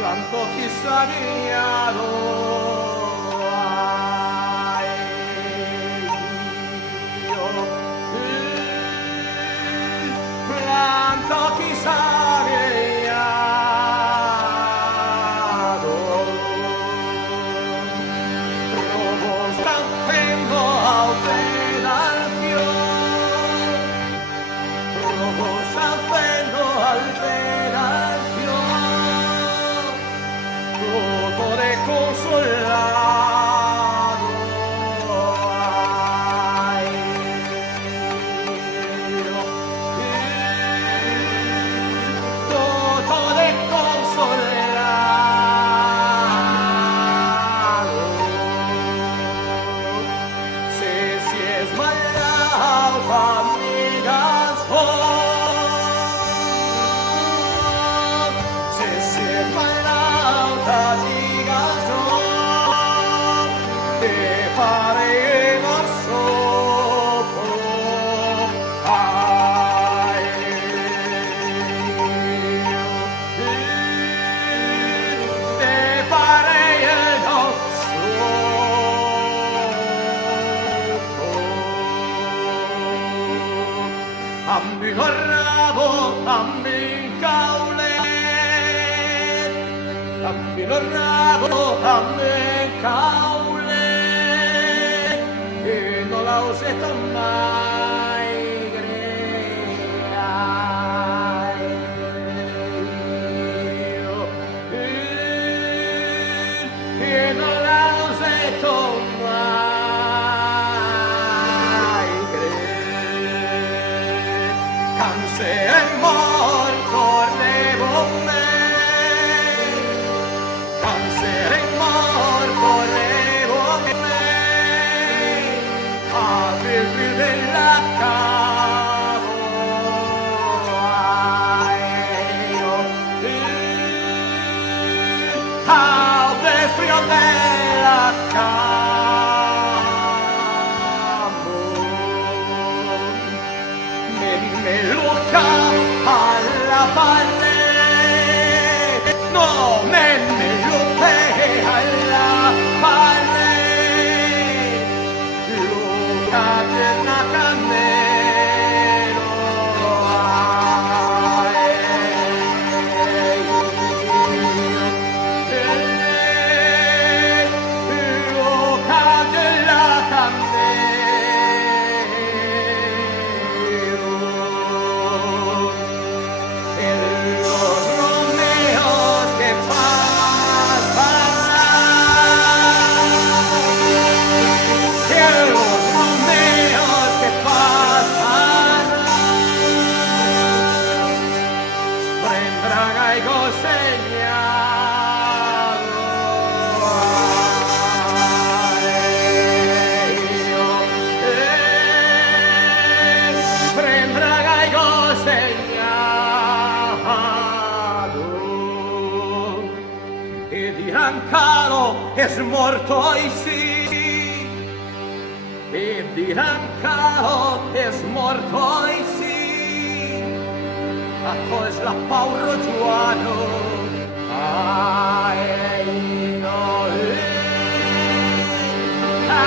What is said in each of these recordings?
Tanto chissà tanto chissà trovo stampendo al pedalio trovo stampendo al pedalio tutto de consolato tutto de consolato se si es sbagliato amigas se si es sbagliato digas te faremos sopro te faremos sopro ambino rabo ambin caulet ambino rabo ambin caulet e non la useto mai e non la useto mai canse e mor correvo me canse e mor correvo me a vivir della cavo al destrio della cavo me lucca alla palle no me lucca alla palle lucca della cannero lucca della cannero los romeos que pasan los romeos que pasan prendrán algo señalado prendrán algo señalado e dirán caro es morto y sí e dirán caro es morto y sí acco es la pauro giuano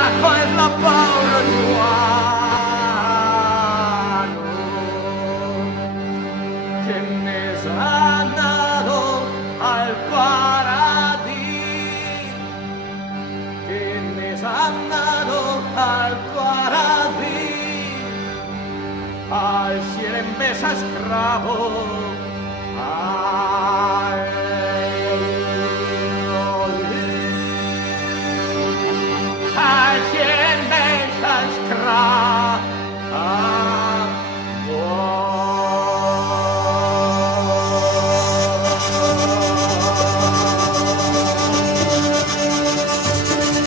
acco es la pauro giuano che ne ha dado al paradis que ne ha dado al paradis al cielo en mesa esclavo al cielo en mesa esclavo